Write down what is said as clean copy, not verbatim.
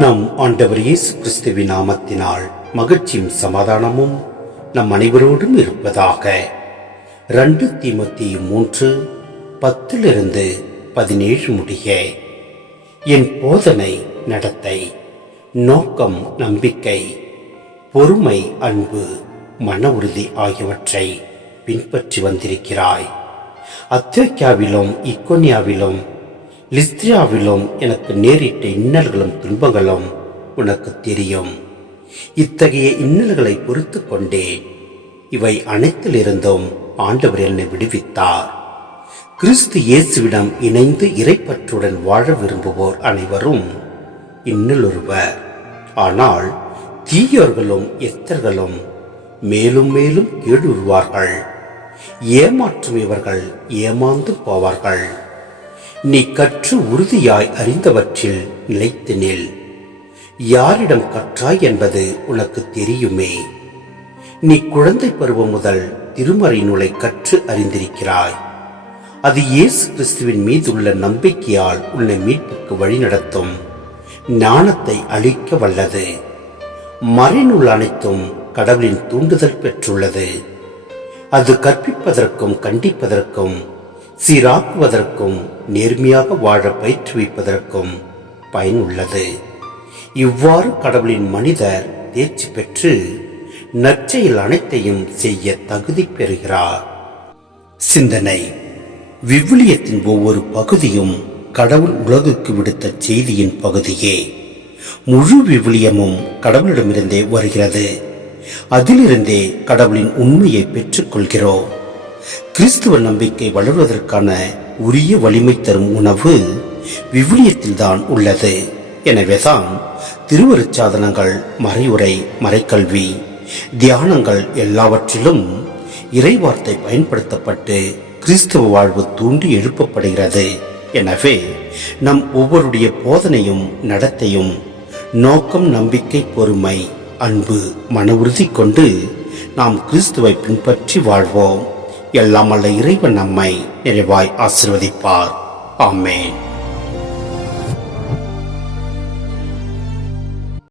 நம் ஆண்டவர் இயேசு கிறிஸ்துவின் நாமத்தினால் மகிழ்ச்சியும் சமாதானமும் நம் அனைவரோடும் இருப்பதாக. 2 தீமோத்தேயு 3:10-17 முடிய. என் போதனை, நடத்தை, நோக்கம், நம்பிக்கை, பொறுமை, அன்பு, மன உறுதி ஆகியவற்றை பின்பற்றி வந்திருக்கிறாய். அத்தியோக்கியாவிலும் இக்கோனியாவிலும் லிஸ்திராவிலும் எனக்கு நேரிட்ட இன்னல்களும் துன்பங்களும் உனக்கு தெரியும். இத்தகைய இன்னல்களை பொறுத்து கொண்டேன். இவை அனைத்திலிருந்தும் ஆண்டவர் என்னை விடுவித்தார். கிறிஸ்து இயேசுவிடம் இணைந்து இறைப்பற்றுடன் வாழ விரும்புவோர் அனைவரும் இன்னலுறுவர். ஆனால் தீயோர்களும் எத்தர்களும் மேலும் மேலும் கேடுறுவார்கள். ஏமாற்றும் இவர்கள் ஏமாந்து போவார்கள். நீ கற்று உறுதியாய் அறிந்தவற்றில் நிலைத்து நில். யாரிடம் கற்றாய் என்பது உனக்கு தெரியுமே. நீ குழந்தை பருவம் முதல் திருமறை நூலை கற்று அறிந்திருக்கிறாய். அது இயேசு கிறிஸ்துவின் மீதுள்ள நம்பிக்கையால் உன்னை மீட்புக்கு வழிநடத்தும் ஞானத்தை அளிக்க வல்லது. மறைநூல் அனைத்தும் கடவுளின் தூண்டுதல் பெற்றுள்ளது. அது கற்பிப்பதற்கும் கண்டிப்பதற்கும் சீராக்குவதற்கும் நேர்மையாக வாழ பயிற்றுவிப்பதற்கும் பயனுள்ளது. இவ்வாறு கடவுளின் மனிதர் தேர்ச்சி பெற்று நற்செயல் அனைத்தையும் செய்ய தகுதி பெறுகிறார். சிந்தனை: விவிலியத்தின் ஒவ்வொரு பகுதியும் கடவுள் உலகுக்கு விடுத்த செய்தியின் பகுதியே. முழு விவிலியமும் கடவுளிடமிருந்தே வருகிறது. அதிலிருந்தே கடவுளின் உண்மையை பெற்றுக் கொள்கிறோம். கிறிஸ்துவ நம்பிக்கை வளர்வதற்கான உரிய வலிமை தரும் உணவு விவிலியத்தில்தான் உள்ளது. எனவேதான் திருவருட்சாதனங்கள், மறையுரை, மறைக்கல்வி, தியானங்கள் எல்லாவற்றிலும் இறைவார்த்தை பயன்படுத்தப்பட்டு கிறிஸ்துவ வாழ்வு தூண்டி எழுப்பப்படுகிறது. எனவே நம் ஒவ்வொருடைய போதனையும் நடத்தையும் நோக்கம், நம்பிக்கை, பொறுமை, அன்பு, மன உறுதி கொண்டு நாம் கிறிஸ்துவை பின்பற்றி வாழ்வோம். எல்லாம் வல்ல இறைவன் நம்மை நிறைவாய் ஆசீர்வதிப்பார். ஆமென்.